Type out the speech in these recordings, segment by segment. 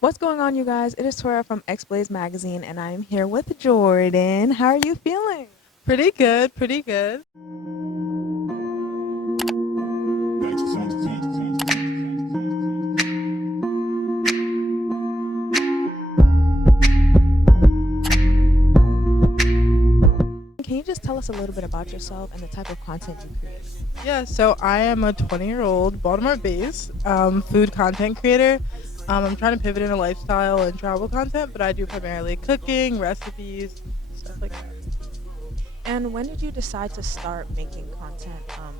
What's going on, you guys? It is Tora from XBlaze Magazine, and I'm here with Jordan. How are you feeling? Pretty good, pretty good. Can you just tell us a little bit about yourself and the type of content you create? Yeah, so I am a 20-year-old Baltimore-based food content creator. I'm trying to pivot into lifestyle and travel content, but I do primarily cooking, recipes, stuff like that. And when did you decide to start making content,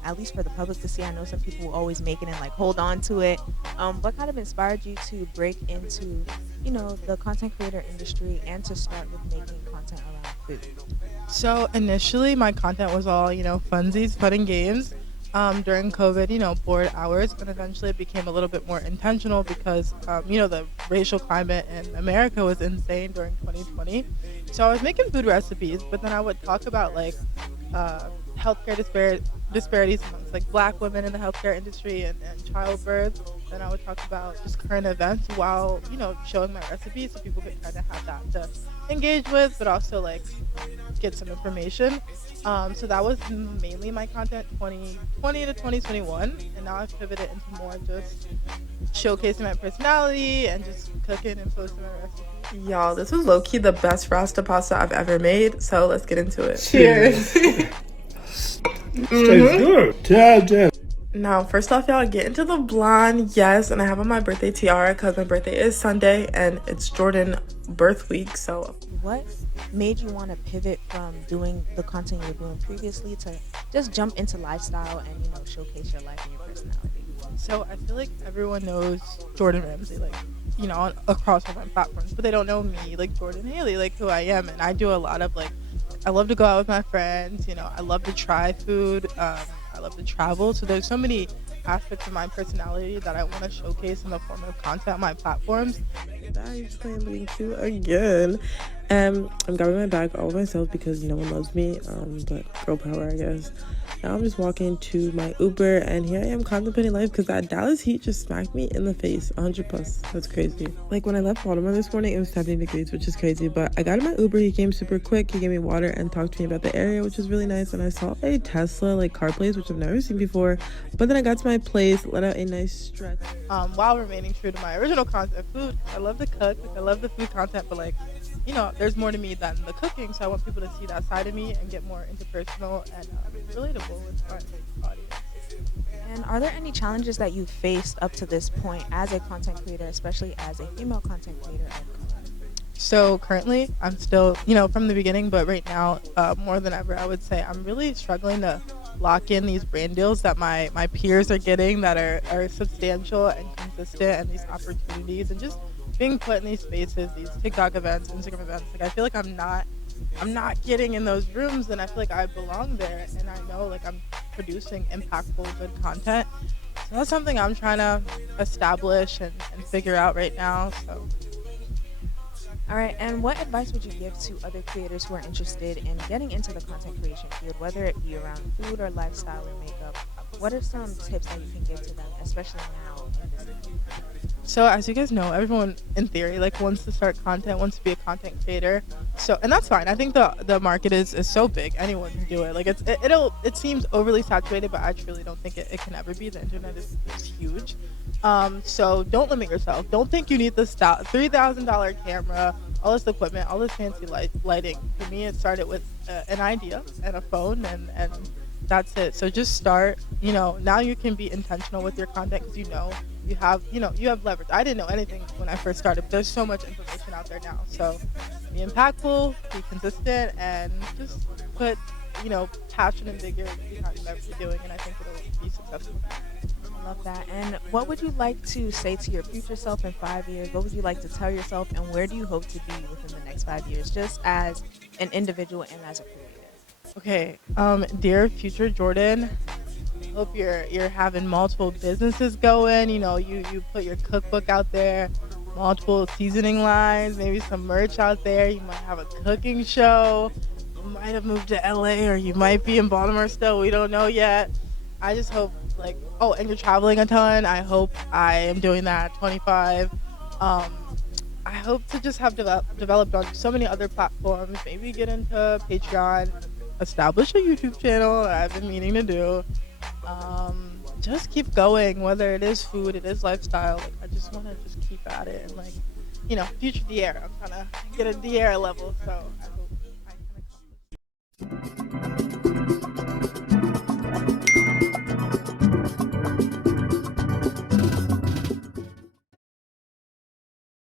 at least for the public to see? I know some people will always make it and like hold on to it. What kind of inspired you to break into, the content creator industry and to start with making content around food? So initially, my content was all, funsies, fun and games. During COVID, bored hours, but eventually it became a little bit more intentional because, the racial climate in America was insane during 2020. So I was making food recipes, but then I would talk about healthcare disparities amongst like Black women in the healthcare industry and childbirth. Then I would talk about just current events while showing my recipes so people could kind of have that to engage with, but also like get some information. So that was mainly my content 2020 to 2021, and now I've pivoted into more just showcasing my personality and just cooking and posting my recipes. Y'all, this was low-key the best rasta pasta I've ever made, so let's get into it. Cheers. Tastes good. Yeah. Now, first off, y'all, get into the blonde. Yes, and I have on my birthday tiara because my birthday is Sunday and it's Jordan birth week, so. What made you want to pivot from doing the content you were doing previously to just jump into lifestyle and showcase your life and your personality? So I feel like everyone knows Jordan Ramsy, across all my platforms, but they don't know me, like Jordan Halley, like who I am. And I do a lot of I love to go out with my friends. I love to try food. I love to travel. So there's so many aspects of my personality that I want to showcase in the form of content on my platforms. I'm just playing being cute again. I'm grabbing my bag all myself because no one loves me, but girl power, I guess. Now I'm just walking to my Uber, and here I am contemplating life because that Dallas heat just smacked me in the face 100 plus. That's crazy. Like when I left Baltimore this morning, it was 17 degrees, which is crazy, but I got in my Uber. He came super quick. He gave me water and talked to me about the area, which was really nice. And I saw a Tesla car place, which I've never seen before. But then I got to my place, let out a nice stretch. While remaining true to my original content, food. I love to cook. I love the food content, but there's more to me than the cooking, so I want people to see that side of me and get more interpersonal and relatable with my audience. And are there any challenges that you've faced up to this point as a content creator, especially as a female content creator of color? So currently, I'm still, from the beginning, but right now, more than ever, I would say I'm really struggling to lock in these brand deals that my peers are getting that are substantial and consistent, and these opportunities, and just being put in these spaces, these TikTok events, Instagram events. I feel like I'm not getting in those rooms, and I feel like I belong there, and I know I'm producing impactful, good content. So that's something I'm trying to establish and figure out right now. So. All right, and what advice would you give to other creators who are interested in getting into the content creation field, whether it be around food or lifestyle or makeup? What are some tips that you can give to them, especially now in this time? So as you guys know, everyone in theory wants to start content, wants to be a content creator. So, and that's fine. I think the market is so big, anyone can do it. It seems overly saturated, but I truly don't think it can ever be. The internet is huge. So don't limit yourself. Don't think you need this $3,000 camera, all this equipment, all this fancy lighting. For me, it started with an idea and a phone, and that's it. So just start. Now you can be intentional with your content because you have leverage. I didn't know anything when I first started, but there's so much information out there now. So be impactful, be consistent, and just put passion and vigor behind whatever you're doing, and I think it'll be successful. I love that. And what would you like to say to your future self in 5 years? What would you like to tell yourself, and where do you hope to be within the next 5 years, just as an individual and as a creator? Okay, dear future Jordan, hope you're having multiple businesses going. You put your cookbook out there, multiple seasoning lines, maybe some merch out there. You might have a cooking show. You might have moved to LA, or you might be in Baltimore still. We don't know yet. I just hope and you're traveling a ton. I hope I am doing that at 25. I hope to just have developed on so many other platforms. Maybe get into Patreon, establish a YouTube channel that I've been meaning to do. Just keep going, whether it is food, it is lifestyle. Like, I just want to just keep at it and, like, future Dier. I'm trying to get a Dier level, so